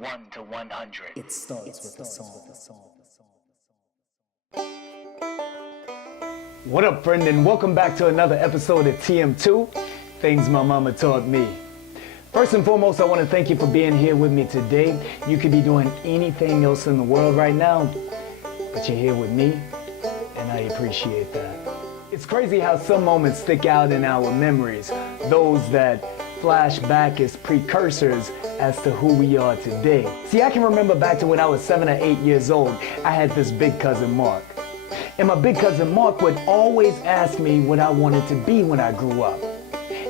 1 to 100. It starts with a song. What up, friend, and welcome back to another episode of TM2, Things My Mama Taught Me. First and foremost, I want to thank you for being here with me today. You could be doing anything else in the world right now, but you're here with me, and I appreciate that. It's crazy how some moments stick out in our memories, those that flash back as precursors as to who we are today. See, I can remember back to when I was 7 or 8 years old, I had this big cousin Mark. And my big cousin Mark would always ask me what I wanted to be when I grew up.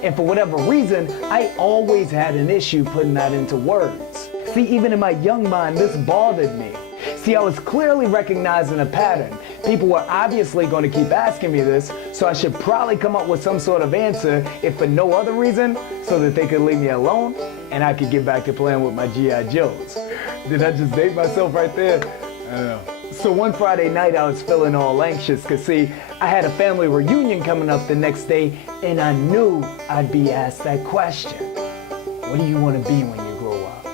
And for whatever reason, I always had an issue putting that into words. See, even in my young mind, this bothered me. See, I was clearly recognizing a pattern. People were obviously going to keep asking me this, so I should probably come up with some sort of answer, if for no other reason, so that they could leave me alone and I could get back to playing with my G.I. Joes. Did I just date myself right there? I don't know. So one Friday night I was feeling all anxious because see, I had a family reunion coming up the next day and I knew I'd be asked that question. What do you want to be when you grow up?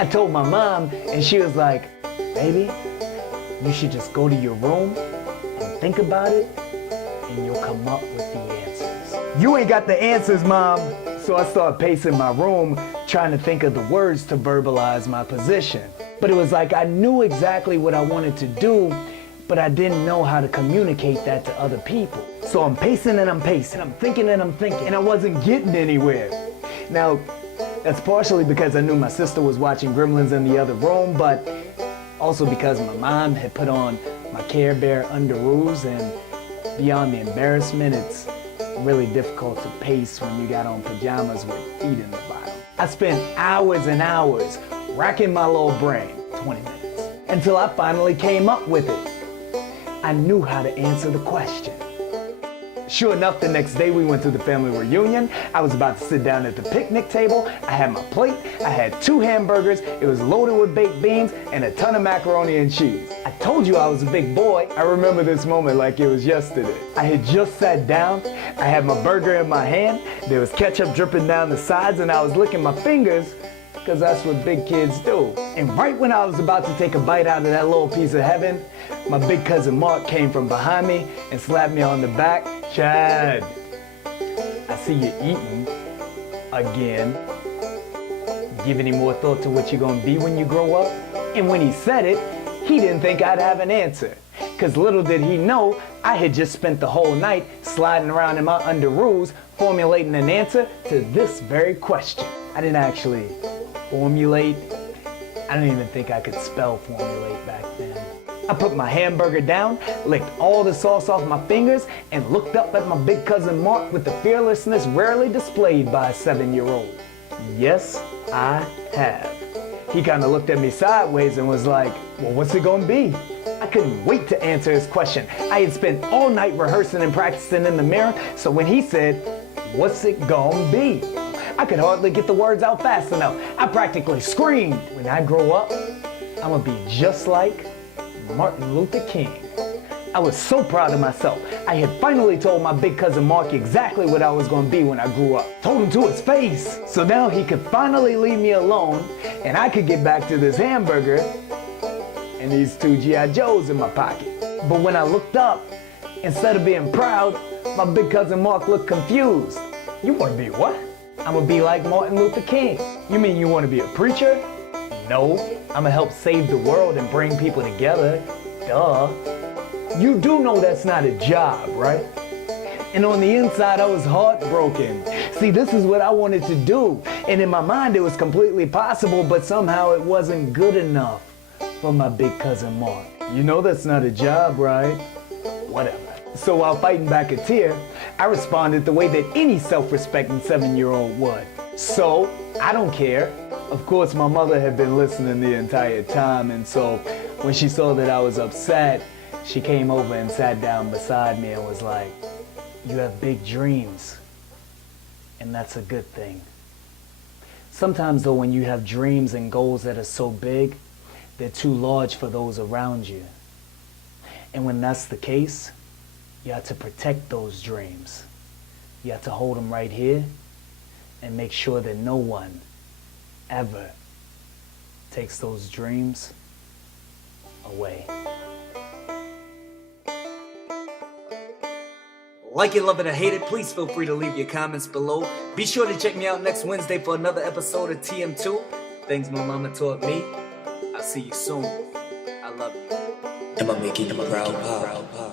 I told my mom and she was like, baby, you should just go to your room and think about it and you'll come up with the answers. You ain't got the answers, Mom. So I started pacing my room trying to think of the words to verbalize my position. But it was like I knew exactly what I wanted to do, but I didn't know how to communicate that to other people. So I'm pacing and I'm pacing, I'm thinking and I'm thinking, and I wasn't getting anywhere. Now, that's partially because I knew my sister was watching Gremlins in the other room, but also because my mom had put on my Care Bear underoos, and beyond the embarrassment, it's really difficult to pace when you got on pajamas with feet in the bottom. I spent hours and hours racking my little brain, 20 minutes, until I finally came up with it. I knew how to answer the question. Sure enough, the next day we went to the family reunion. I was about to sit down at the picnic table. I had my plate. I had 2 hamburgers. It was loaded with baked beans and a ton of macaroni and cheese. I told you I was a big boy. I remember this moment like it was yesterday. I had just sat down. I had my burger in my hand. There was ketchup dripping down the sides and I was licking my fingers because that's what big kids do. And right when I was about to take a bite out of that little piece of heaven, my big cousin Mark came from behind me and slapped me on the back. Chad, I see you eating again. Give any more thought to what you're gonna be when you grow up? And when he said it, he didn't think I'd have an answer. Cause little did he know, I had just spent the whole night sliding around in my underoos formulating an answer to this very question. I didn't actually formulate. I don't even think I could spell formulate back then. I put my hamburger down, licked all the sauce off my fingers, and looked up at my big cousin Mark with the fearlessness rarely displayed by a 7-year-old. Yes, I have. He kind of looked at me sideways and was like, well, what's it gonna be? I couldn't wait to answer his question. I had spent all night rehearsing and practicing in the mirror, so when he said, what's it gonna be? I could hardly get the words out fast enough. I practically screamed. When I grow up, I'm gonna be just like Martin Luther King. I was so proud of myself. I had finally told my big cousin Mark exactly what I was gonna be when I grew up. Told him to his face. So now he could finally leave me alone and I could get back to this hamburger and these 2 G.I. Joes in my pocket. But when I looked up, instead of being proud, my big cousin Mark looked confused. You wanna be what? I'm gonna be like Martin Luther King. You mean you wanna be a preacher? No, I'm gonna help save the world and bring people together. Duh. You do know that's not a job, right? And on the inside, I was heartbroken. See, this is what I wanted to do. And in my mind, it was completely possible, but somehow it wasn't good enough for my big cousin Mark. You know that's not a job, right? Whatever. So while fighting back a tear, I responded the way that any self-respecting 7-year-old would. So, I don't care. Of course, my mother had been listening the entire time, and so when she saw that I was upset, she came over and sat down beside me and was like, you have big dreams, and that's a good thing. Sometimes though, when you have dreams and goals that are so big, they're too large for those around you. And when that's the case, you have to protect those dreams. You have to hold them right here and make sure that no one ever takes those dreams away. Like it, love it, or hate it, please feel free to leave your comments below. Be sure to check me out next Wednesday for another episode of TM2. Things my mama taught me. I'll see you soon. I love you. Am I making you proud, Pop?